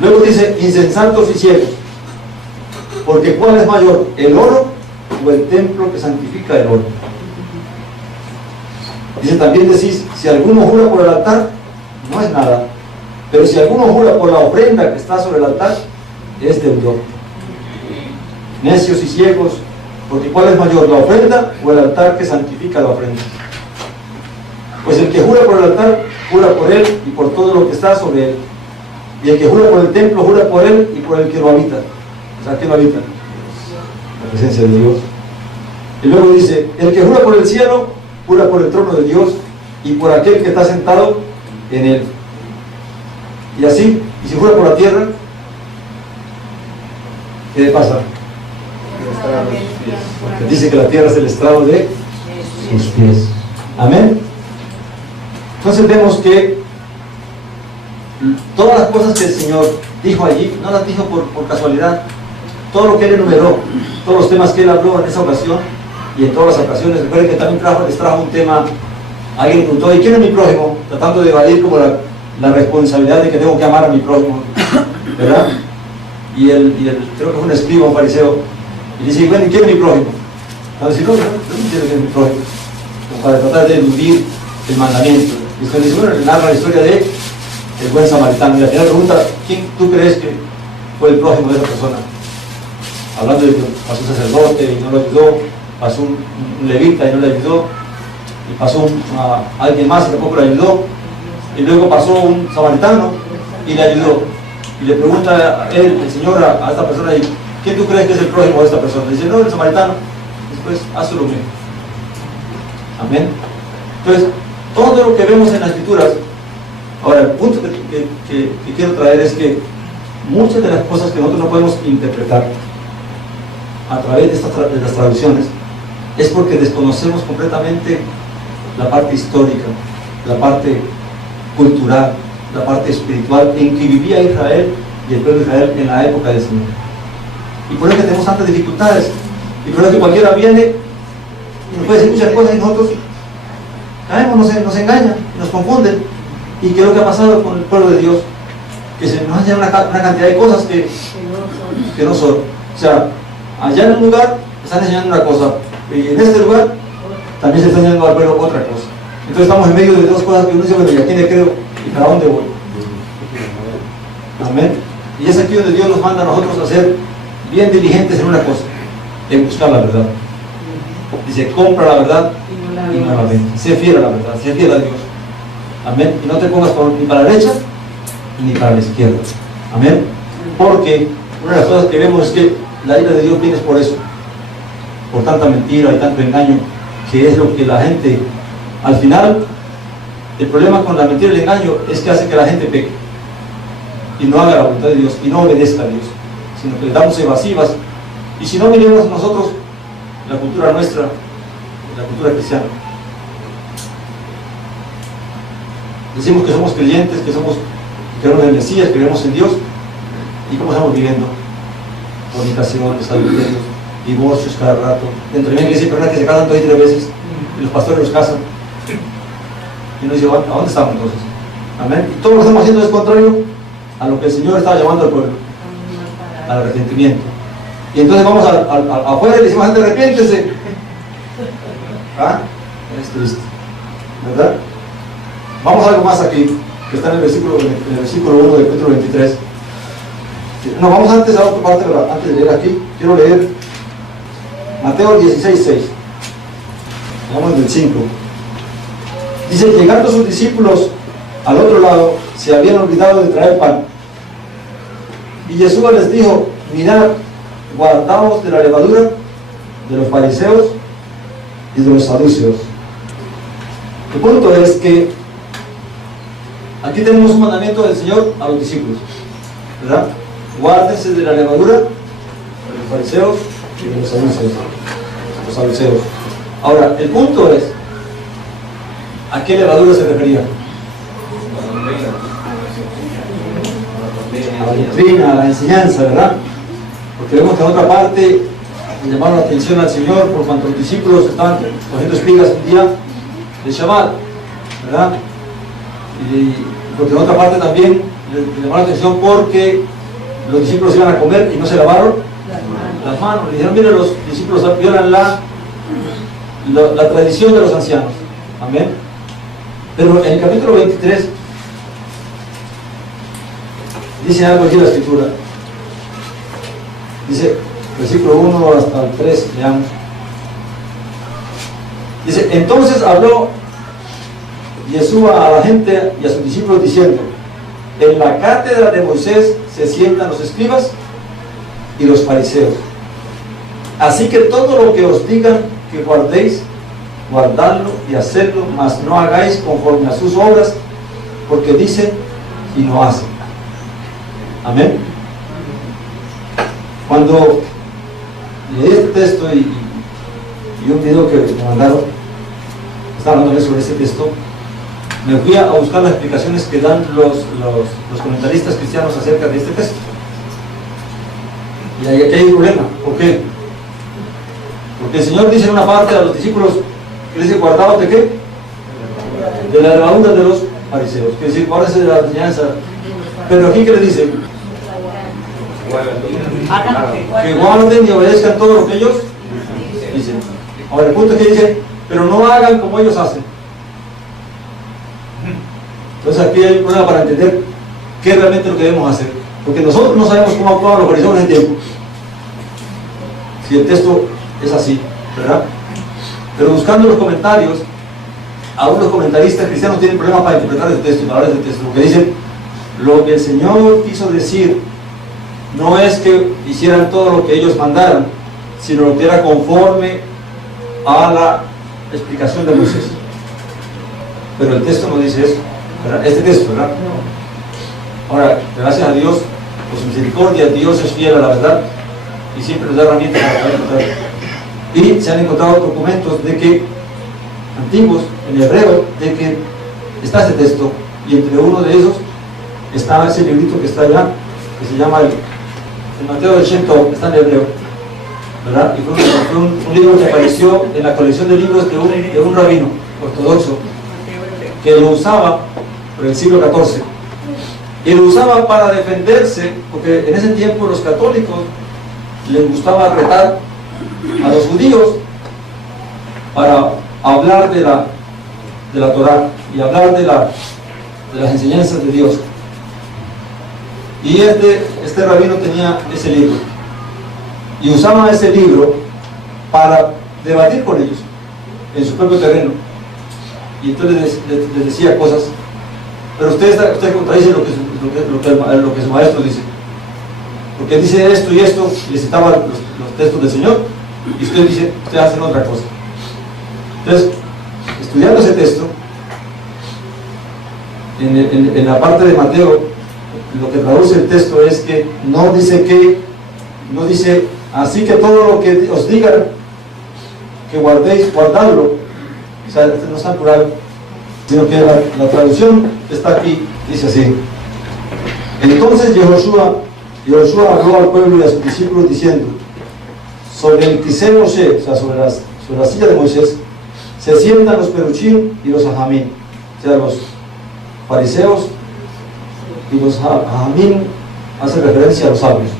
Luego dice, insensatos y ciegos, porque ¿cuál es mayor, el oro o el templo que santifica el oro? Dice, también decís, si alguno jura por el altar, no es nada, pero si alguno jura por la ofrenda que está sobre el altar, es deudor. Necios y ciegos, porque ¿cuál es mayor, la ofrenda o el altar que santifica la ofrenda? Pues el que jura por el altar, jura por él y por todo lo que está sobre él. Y el que jura por el templo, jura por él y por el que lo habita. O sea, ¿quién lo habita? La presencia de Dios. Y luego dice, el que jura por el cielo, jura por el trono de Dios y por aquel que está sentado en él. Y así, y si jura por la tierra, ¿qué le pasa? Porque dice que la tierra es el estrado de sus pies. Amén. Entonces vemos que todas las cosas que el Señor dijo allí, no las dijo por casualidad. Todo lo que Él enumeró, todos los temas que Él habló en esa ocasión y en todas las ocasiones. Recuerden que también les trajo un tema. Alguien preguntó, ¿y quién es mi prójimo? Tratando de evadir como la responsabilidad de que tengo que amar a mi prójimo, ¿verdad? Y creo que fue un escriba, un fariseo, y dice, bueno, ¿y quién es mi prójimo? Entonces, no entiendo quién es mi prójimo, como para tratar de eludir el mandamiento. Y usted dice, bueno, narra la historia de el buen samaritano, y al final pregunta, ¿quién tú crees que fue el prójimo de esa persona? Hablando de que pasó un sacerdote y no lo ayudó, pasó un levita y no le ayudó, y pasó alguien más y tampoco le ayudó, y luego pasó un samaritano y le ayudó. Y le pregunta el Señor a esta persona, ¿quién tú crees que es el prójimo de esta persona? Y dice, no, el samaritano. Después, haz lo mismo. Amén. Entonces, todo lo que vemos en las Escrituras. Ahora, el punto que quiero traer es que muchas de las cosas que nosotros no podemos interpretar a través de las traducciones es porque desconocemos completamente la parte histórica, la parte cultural, la parte espiritual en que vivía Israel y el pueblo de Israel en la época del Señor. Y por eso que tenemos tantas dificultades, y por eso que cualquiera viene y nos puede decir muchas cosas y nosotros caemos, nos engañan, nos confunden. ¿Y qué es lo que ha pasado con el pueblo de Dios? Que se nos enseñan una cantidad de cosas que no son. O sea, allá en un lugar están enseñando una cosa, y en este lugar también se está enseñando al pueblo otra cosa. Entonces estamos en medio de dos cosas que uno dice, bueno, ¿y a quién le creo? ¿Y para dónde voy? Amén. Y es aquí donde Dios nos manda a nosotros a ser bien diligentes en una cosa, en buscar la verdad. Dice, compra la verdad y no la vendas. Sé fiel a la verdad, sé fiel a Dios. Amén. Y no te pongas ni para la derecha ni para la izquierda. Amén. Porque una de las cosas que vemos es que la ira de Dios viene por eso, por tanta mentira y tanto engaño, que es lo que la gente, al final, el problema con la mentira y el engaño es que hace que la gente peque y no haga la voluntad de Dios y no obedezca a Dios, sino que le damos evasivas. Y si no miremos nosotros la cultura nuestra, la cultura cristiana, decimos que somos creyentes, que creemos en el Mesías, creemos en Dios, y cómo estamos viviendo: fornicaciones, adulterios, divorcios cada rato. Dentro de la iglesia hay personas que se casan 2 y 3 veces y los pastores los casan, y nos dicen, ¿a dónde estamos entonces? Amén. Y todo lo que estamos haciendo es contrario a lo que el Señor estaba llamando al pueblo, al arrepentimiento. Y entonces vamos afuera y le decimos a la gente: arrepiéntese. ¿Ah? Es triste, ¿verdad? Vamos a algo más aquí, que está en el versículo 1 del capítulo 23. No, vamos antes a otra parte, pero antes de leer aquí, quiero leer Mateo 16:6. Vamos del 5. Dice: llegando sus discípulos al otro lado, se habían olvidado de traer pan. Y Jesús les dijo: mirad, guardaos de la levadura de los fariseos y de los saduceos. El punto es que aquí tenemos un mandamiento del Señor a los discípulos, ¿verdad? Guárdense de la levadura de los fariseos y de los saduceos. Ahora, el punto es: ¿a qué levadura se refería? A la doctrina, a la enseñanza, ¿verdad? Porque vemos que en otra parte llamaron la atención al Señor por cuanto los discípulos estaban cogiendo espigas un día de Shabbat, ¿verdad? Y porque en otra parte también le llamaron la atención porque los discípulos iban a comer y no se lavaron las manos. Le dijeron: mire, los discípulos violan la tradición de los ancianos. Amén. Pero en el capítulo 23 dice algo aquí la escritura. Dice, versículo 1 hasta el 3, veamos. Dice: entonces habló Jesús a la gente y a sus discípulos diciendo: en la cátedra de Moisés se sientan los escribas y los fariseos. Así que todo lo que os digan que guardéis, guardadlo y hacedlo, mas no hagáis conforme a sus obras, porque dicen y no hacen. Amén. Cuando leí este texto y un video que me mandaron, estaba hablando sobre este texto, me fui a buscar las explicaciones que dan los comentaristas cristianos acerca de este texto. Y aquí hay un problema. ¿Por qué? Porque el Señor dice en una parte a los discípulos que dice: guardaos de qué? De la levadura de los fariseos, que dice: guárdense de la enseñanza. Pero aquí, ¿qué le dice? Que guarden y obedezcan todo lo que ellos dicen. Ahora el punto es que dice: pero no hagan como ellos hacen. Entonces aquí hay un problema para entender qué es realmente lo que debemos hacer, porque nosotros no sabemos cómo actuaban los fariseos en ese tiempo, si el texto es así, ¿verdad? Pero buscando los comentarios, aún los comentaristas cristianos tienen problemas para interpretar el texto y para hablar del texto, porque dicen: lo que el Señor quiso decir no es que hicieran todo lo que ellos mandaran, sino lo que era conforme a la explicación de Moisés. Pero el texto no dice eso, ¿verdad? Este texto, ¿verdad? Ahora, gracias a Dios, por su misericordia, Dios es fiel a la verdad y siempre nos da herramientas para poder encontrar. Y se han encontrado documentos de que, antiguos, en hebreo, de que está este texto, y entre uno de esos está ese librito que está allá, que se llama el Mateo del Shem Tov, está en hebreo, ¿verdad? Y fue un libro que apareció en la colección de libros de un rabino ortodoxo que lo usaba por el siglo XIV, y lo usaba para defenderse, porque en ese tiempo los católicos les gustaba retar a los judíos para hablar de la Torá y hablar de las enseñanzas de Dios. Y este rabino tenía ese libro. Y usaban ese libro para debatir con ellos en su propio terreno. Y entonces les decía cosas. Pero usted contradice lo que su maestro dice. Porque dice esto y esto, y le citaba los textos del Señor, y usted dice, usted hace otra cosa. Entonces, estudiando ese texto, en la parte de Mateo, lo que traduce el texto es que no dice, así que todo lo que os digan que guardéis, guardadlo. O sea, no está en plural, sino que la traducción que está aquí dice así: entonces Yehoshua habló al pueblo y a sus discípulos diciendo, sobre el Kisei Moshe, o sea, sobre la silla de Moisés, se sientan los peruchín y los ajamín, o sea, los fariseos y los ajamín hacen referencia a los sabios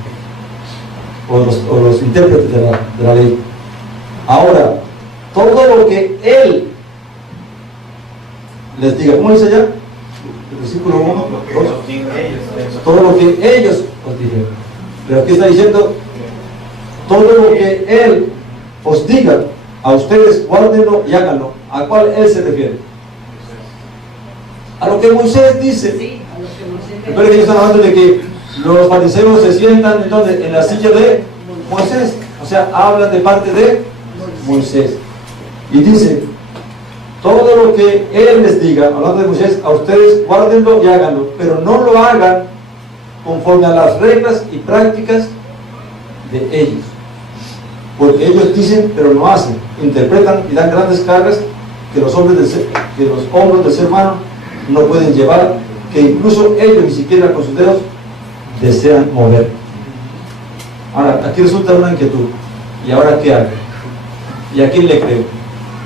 o los intérpretes de la ley. Ahora, todo lo que él les diga, ¿cómo dice allá? El versículo 1, todo lo que ellos os dijeron. Pero aquí está diciendo, todo lo que él os diga, a ustedes guárdenlo y háganlo. ¿A cuál él se refiere? A lo que Moisés dice. Sí, a lo que Moisés Recuerden que ellos están hablando de que los fariseos se sientan en la silla de Moisés. O sea, hablan de parte de Moisés. Y dice, todo lo que él les diga, hablando de Moisés, a ustedes guárdenlo y háganlo, pero no lo hagan conforme a las reglas y prácticas de ellos. Porque ellos dicen, pero no hacen, interpretan y dan grandes cargas que los hombros del ser humano no pueden llevar, que incluso ellos ni siquiera con sus dedos desean mover. Ahora, aquí resulta una inquietud. ¿Y ahora qué hago? ¿Y a quién le creo?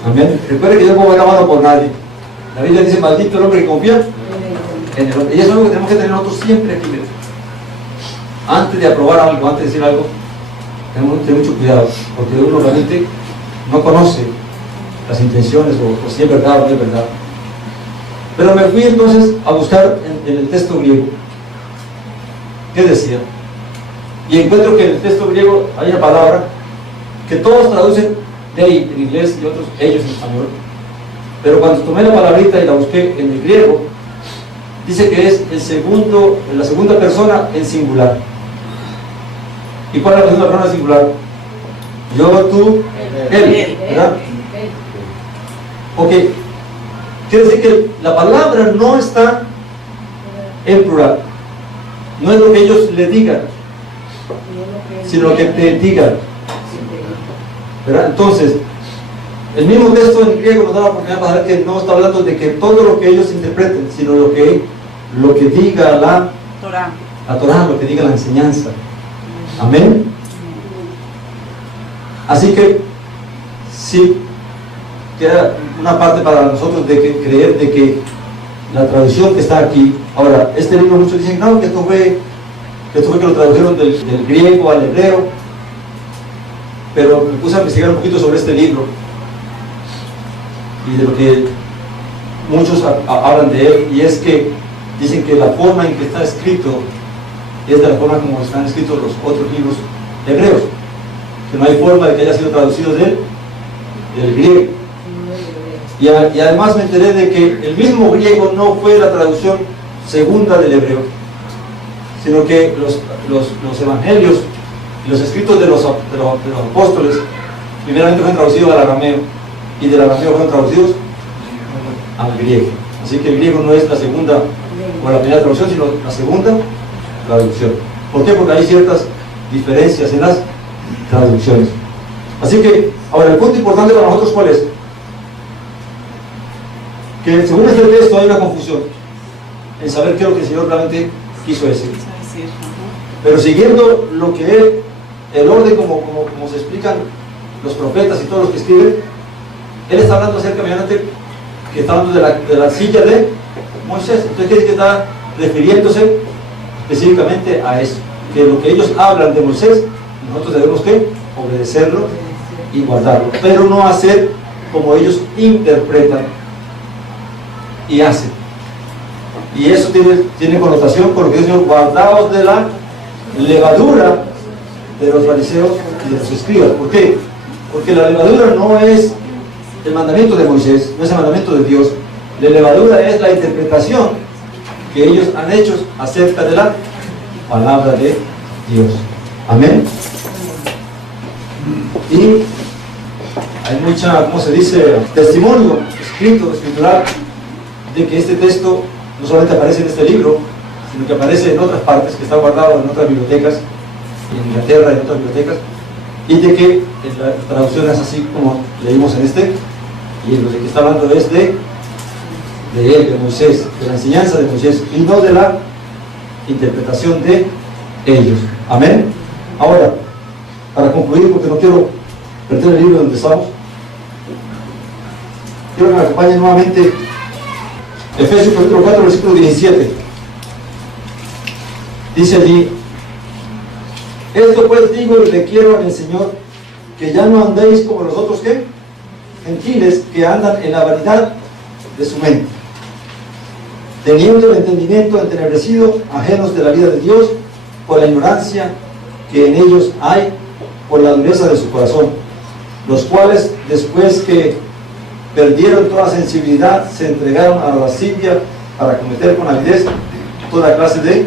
Amén. Recuerde que yo no voy amado por nadie. La Biblia dice, maldito el hombre que confía en el hombre. Y eso es algo que tenemos que tener nosotros siempre aquí. Antes de aprobar algo, antes de decir algo, tenemos que tener mucho cuidado, porque uno realmente no conoce las intenciones o si es verdad o no es verdad. Pero me fui entonces a buscar en el texto griego qué decía, y encuentro que en el texto griego hay una palabra que todos traducen they en inglés y otros ellos en español, pero cuando tomé la palabrita y la busqué en el griego, dice que es la segunda persona en singular. ¿Y cuál es la segunda persona en singular? Yo, tú, él, ¿verdad? Ok, quiere decir que la palabra no está en plural, no es lo que ellos le digan, sino lo que te digan, ¿verdad? Entonces, el mismo texto en griego nos da la oportunidad para ver que no está hablando de que todo lo que ellos interpreten, sino lo que diga la Torá, lo que diga la enseñanza. Amén. Así que sí queda una parte para nosotros de creer de que la traducción que está aquí, ahora este libro muchos dicen no, que esto fue que lo tradujeron del griego al hebreo, pero me puse a investigar un poquito sobre este libro y de lo que muchos hablan de él, y es que dicen que la forma en que está escrito es de la forma como están escritos los otros libros hebreos, que no hay forma de que haya sido traducido del griego. Y además me enteré de que el mismo griego no fue la traducción segunda del hebreo, sino que los evangelios y los escritos de los apóstoles primeramente fueron traducidos al arameo, y del arameo fueron traducidos al griego. Así que el griego no es la segunda o la primera traducción, sino la segunda traducción. ¿Por qué? Porque hay ciertas diferencias en las traducciones. Así que, ahora el punto importante para nosotros, ¿cuál es? Que según este texto hay una confusión en saber qué es lo que el Señor realmente quiso decir. Pero siguiendo lo que es el orden como se explican los profetas y todos los que escriben, Él está hablando acerca mediante que está hablando de la silla de Moisés. Entonces quiere decir que está refiriéndose específicamente a eso, que lo que ellos hablan de Moisés, nosotros debemos que obedecerlo y guardarlo, pero no hacer como ellos interpretan y hacen. Y eso tiene connotación con lo que dice el Señor: guardaos de la levadura de los fariseos y de los escribas. ¿Por qué? Porque la levadura no es el mandamiento de Moisés, no es el mandamiento de Dios. La levadura es la interpretación que ellos han hecho acerca de la palabra de Dios. Amén. Y hay mucha, ¿cómo se dice?, testimonio escritural, de que este texto no solamente aparece en este libro, sino que aparece en otras partes, que está guardado en otras bibliotecas, en Inglaterra, en otras bibliotecas, y de que la traducción es así como leímos en este, y lo de que está hablando es de él, de Moisés, de la enseñanza de Moisés, y no de la interpretación de ellos. Amén. Ahora, para concluir, porque no quiero perder el libro donde estamos, quiero que me acompañen nuevamente Efesios capítulo 4, versículo 17. Dice allí: esto pues digo y le quiero en el Señor, que ya no andéis como los otros, ¿qué?, gentiles, que andan en la vanidad de su mente, teniendo el entendimiento entenebrecido, ajenos de la vida de Dios, por la ignorancia que en ellos hay, por la dureza de su corazón, los cuales, después que perdieron toda sensibilidad, se entregaron a la lascivia para cometer con avidez toda clase de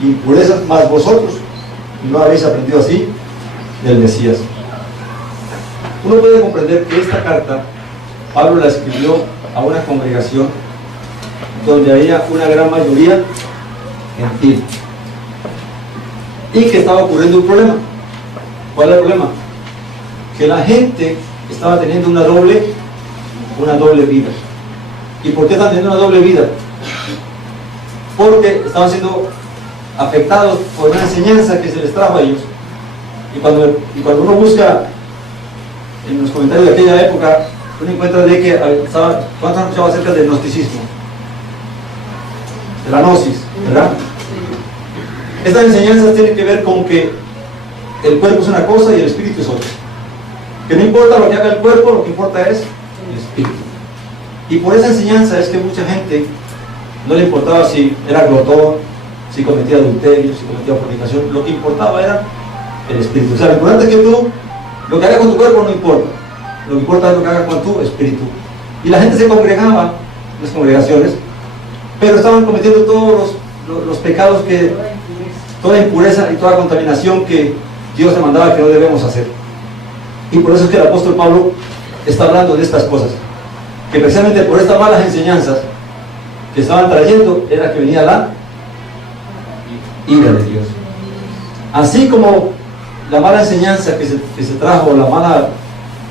impurezas, mas vosotros no habéis aprendido así del Mesías. Uno puede comprender que esta carta Pablo la escribió a una congregación donde había una gran mayoría gentil y que estaba ocurriendo un problema. ¿Cuál es el problema? Que la gente estaba teniendo una doble vida. ¿Y por qué están teniendo una doble vida? Porque estaban siendo afectados por una enseñanza que se les trajo a ellos. Y cuando uno busca en los comentarios de aquella época, uno encuentra de que ¿cuántos han escuchado acerca del gnosticismo? De la gnosis, ¿verdad? Estas enseñanzas tienen que ver con que el cuerpo es una cosa y el espíritu es otra. Que no importa lo que haga el cuerpo, lo que importa es el espíritu. Y por esa enseñanza es que mucha gente no le importaba si era glotón, si cometía adulterio, si cometía fornicación. Lo que importaba era el espíritu. O sea, lo importante es que tú, lo que hagas con tu cuerpo no importa. Lo que importa es lo que hagas con tu espíritu. Y la gente se congregaba en las congregaciones, pero estaban cometiendo todos los pecados, toda impureza y toda contaminación que Dios demandaba que no debemos hacer. Y por eso es que el apóstol Pablo está hablando de estas cosas, que precisamente por estas malas enseñanzas que estaban trayendo era que venía la ira de Dios. Así como la mala enseñanza que se trajo, la mala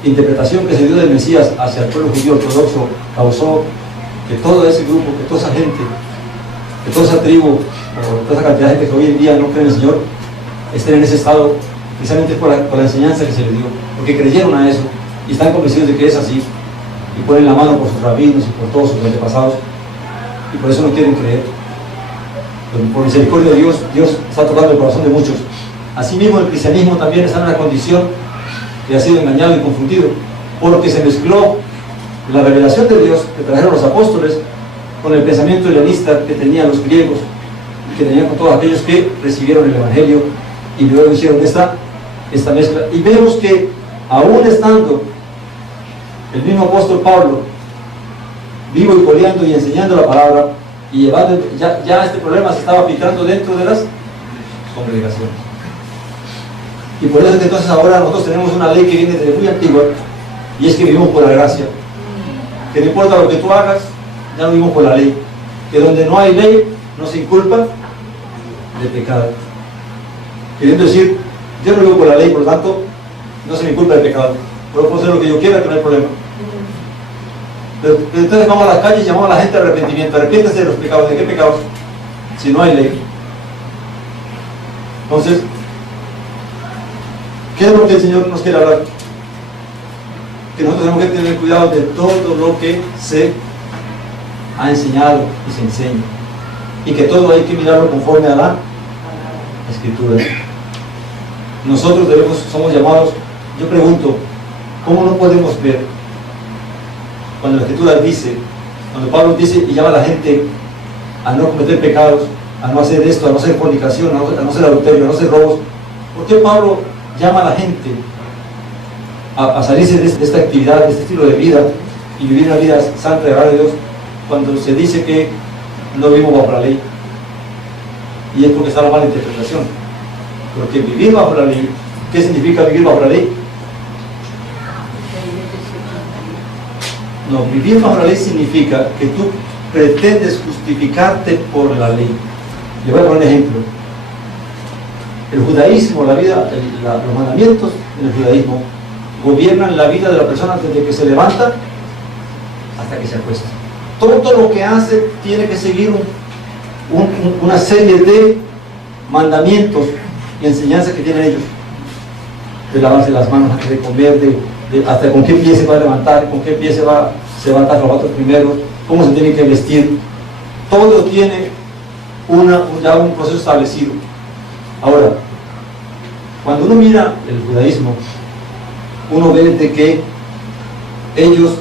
interpretación que se dio del Mesías hacia el pueblo judío ortodoxo, causó que todo ese grupo, que toda esa gente, que toda esa tribu, o toda esa cantidad de gente que hoy en día no cree en el Señor, estén en ese estado, precisamente por la enseñanza que se les dio, porque creyeron a eso y están convencidos de que es así, y ponen la mano por sus rabinos y por todos sus antepasados, y por eso no quieren creer. Pero por misericordia de Dios, Dios está tocando el corazón de muchos. Asimismo, el cristianismo también está en una condición que ha sido engañado y confundido, porque se mezcló la revelación de Dios que trajeron los apóstoles con el pensamiento helenista que tenían los griegos y que tenían con todos aquellos que recibieron el Evangelio y luego hicieron esta mezcla. Y vemos que aún estando el mismo apóstol Pablo vivo y coleando y enseñando la palabra y llevando, ya este problema se estaba filtrando dentro de las congregaciones. Y por eso es que entonces ahora nosotros tenemos una ley que viene desde muy antigua, y es que vivimos por la gracia, que no importa lo que tú hagas, ya no vivimos por la ley, que donde no hay ley no se inculpa de pecado. Queriendo decir, yo no vivo por la ley, por lo tanto no se me inculpa de pecado, puedo hacer lo que yo quiera, que no hay problema. Pero entonces vamos a las calles y llamamos a la gente a arrepentimiento. Arrepiéntese de los pecados. ¿De qué pecados? Si no hay ley. Entonces, ¿qué es lo que el Señor nos quiere hablar? Que nosotros tenemos que tener cuidado de todo lo que se ha enseñado y se enseña, y que todo hay que mirarlo conforme a la Escritura. Nosotros somos llamados, yo pregunto, ¿cómo no podemos ver cuando la Escritura dice, cuando Pablo dice y llama a la gente a no cometer pecados, a no hacer esto, a no hacer fornicación, a no hacer adulterio, a no hacer robos. ¿Por qué Pablo llama a la gente a salirse de esta actividad, de este estilo de vida y vivir una vida santa y agradable a Dios, cuando se dice que no vivimos bajo la ley? Y es porque está la mala interpretación. Porque vivir bajo la ley, ¿qué significa vivir bajo la ley? No, vivir bajo la ley significa que tú pretendes justificarte por la ley. Le voy a poner un ejemplo. El judaísmo, la vida, los mandamientos en el judaísmo gobiernan la vida de la persona desde que se levanta hasta que se acuesta. Todo lo que hace tiene que seguir una serie de mandamientos y enseñanzas que tienen ellos. De lavarse las manos antes de comer, hasta con qué pie se va a levantar, con qué pie se va a atar los zapatos primero, cómo se tiene que vestir. Todo tiene ya un proceso establecido. Ahora, cuando uno mira el judaísmo, uno ve de que ellos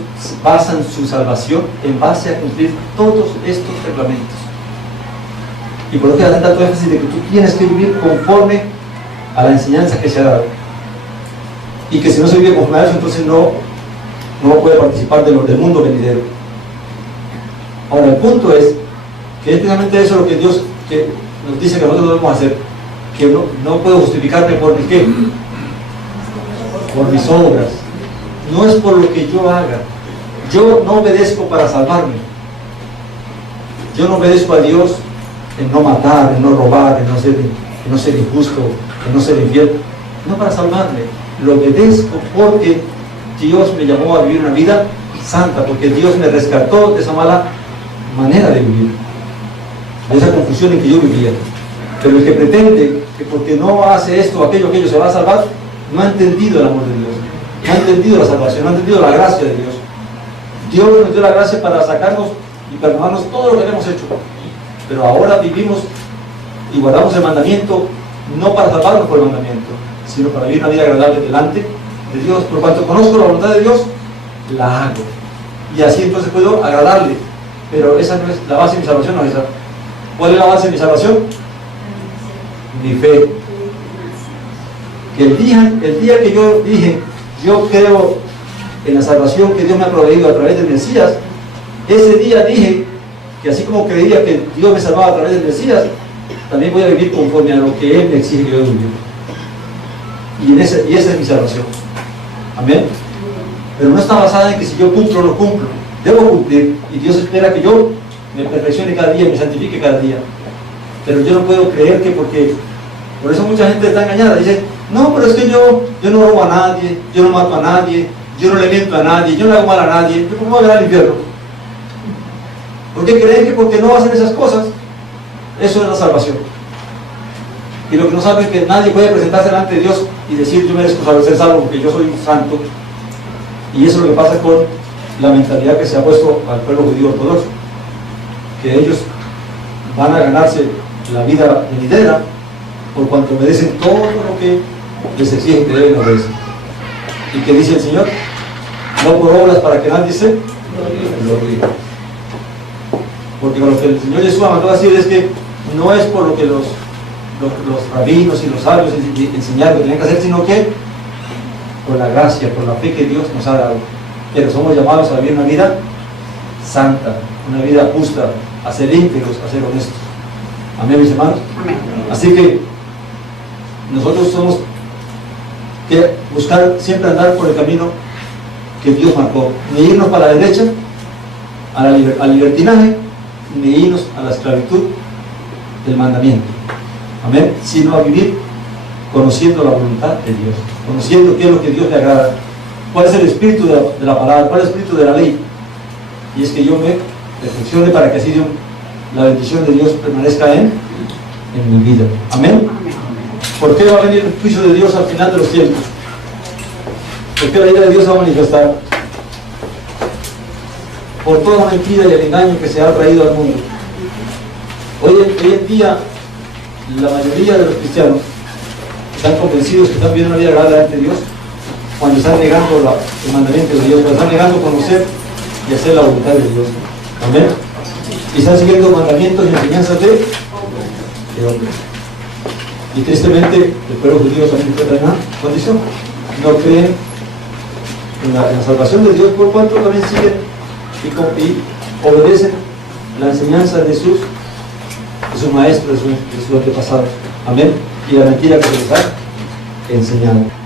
basan su salvación en base a cumplir todos estos reglamentos. Y por lo que hacen tanto énfasis de que tú tienes que vivir conforme a la enseñanza que se ha dado. Y que si no se vive conforme a eso, entonces no puede participar del mundo venidero. Ahora, el punto es que es precisamente eso lo que Dios nos dice que nosotros debemos hacer, que no puedo justificarme por mi qué, por mis obras. No es por lo que yo haga. Yo no obedezco para salvarme. Yo no obedezco a Dios en no matar, en no robar, en no ser injusto, en no ser infiel. No para salvarme. Lo obedezco porque Dios me llamó a vivir una vida santa, porque Dios me rescató de esa mala manera de vivir, de esa confusión en que yo vivía. Pero el que pretende que porque no hace esto o aquello se va a salvar, no ha entendido el amor de Dios, no ha entendido la salvación, no ha entendido la gracia de Dios. Dios nos dio la gracia para sacarnos y perdonarnos todo lo que hemos hecho, pero ahora vivimos y guardamos el mandamiento no para salvarnos por el mandamiento, sino para vivir una vida agradable delante de Dios. Por cuanto conozco la voluntad de Dios, la hago, y así entonces puedo agradarle. Pero esa no es la base de mi salvación, no es esa. ¿Cuál es la base de mi salvación? Mi fe. Que el día que yo dije, yo creo en la salvación que Dios me ha proveído a través del Mesías, ese día dije que así como creía que Dios me salvaba a través del Mesías, también voy a vivir conforme a lo que Él me exige que yo viva. Y esa es mi salvación. Amén. Pero no está basada en que si yo cumplo o no cumplo. Debo cumplir, y Dios espera que yo me perfeccione cada día, me santifique cada día. Pero yo no puedo creer que porque... Por eso mucha gente está engañada. Dice, no, pero es que yo no robo a nadie, yo no mato a nadie, yo no le miento a nadie, yo no le hago mal a nadie. ¿Yo cómo voy a ver al infierno? Porque creen que porque no hacen esas cosas, eso es la salvación. Y lo que no saben es que nadie puede presentarse delante de Dios y decir, yo merezco ser salvo porque yo soy un santo. Y eso es lo que pasa con la mentalidad que se ha puesto al pueblo judío ortodoxo, que ellos van a ganarse la vida venidera por cuanto obedecen todo lo que les exigen que deben obedecer. ¿Y qué dice el Señor? No por obras para que nadie se gloríe. Porque lo que el Señor Jesús mandó a decir es que no es por lo que los rabinos y los sabios enseñaron que tenían que hacer, sino que por la gracia, por la fe que Dios nos ha dado. Pero somos llamados a vivir una vida santa, una vida justa, a ser íntegros, a ser honestos. Amén, mis hermanos. Amén. Así que nosotros tenemos que buscar siempre andar por el camino que Dios marcó, ni irnos para la derecha al libertinaje, ni irnos a la esclavitud del mandamiento. Amén. Sino a vivir conociendo la voluntad de Dios, conociendo qué es lo que Dios le agrada, cuál es el espíritu de la palabra, cuál es el espíritu de la ley. Y es que yo me reflexione para que así la bendición de Dios permanezca en mi vida. Amén. ¿Por qué va a venir el juicio de Dios al final de los tiempos? ¿Por qué la ira de Dios va a manifestar? Por toda la mentira y el engaño que se ha traído al mundo. Hoy en día, la mayoría de los cristianos están convencidos que están viviendo una vida agradable ante Dios cuando están negando el mandamiento de Dios, cuando están negando conocer y hacer la voluntad de Dios. Amén. Y están siguiendo mandamientos y enseñanzas de hombres. Y tristemente el pueblo judío también encuentra en una condición. No creen en la salvación de Dios, por cuanto también siguen y obedecen la enseñanza de sus maestros, de sus antepasados. Amén. Y la mentira que se les ha enseñado.